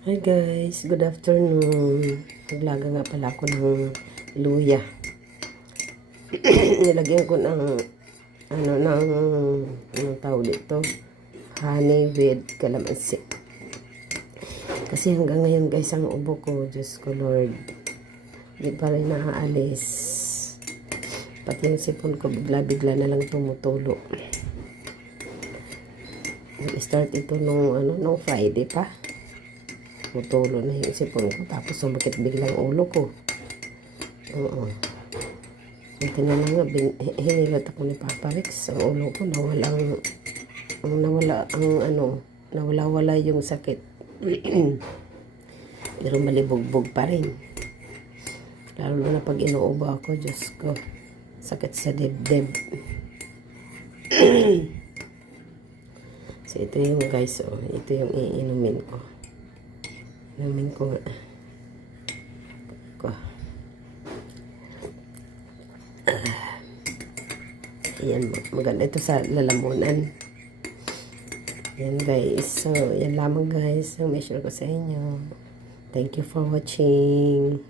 Hi guys, good afternoon. Naglaga nga pala ako ng luya. Nilagyan ko ng anong tawag dito, honey with calamansi. Kasi hanggang ngayon guys, ang ubo ko, Diyos ko Lord, hindi pa rin naaalis. Pati yung sipon ko bigla-bigla na lang tumutulo. Nag-start ito nung Friday pa. Tumutulo na yung sipon ko, tapos sumakit biglang ulo ko. Oo. Ito na nga, hinilat ako ni Papa Rex. Ang ulo ko, nawala yung sakit. Pero malibugbog pa rin. Lalo na pag inuubo ako, Diyos ko. Sakit sa dibdib. So, ito yung guys, ito yung iinumin ko. Inumin ko. Ayan, maganda ito sa lalamunan. Ayan guys. So, yan lamang guys. Ang may share ko sa inyo. Thank you for watching.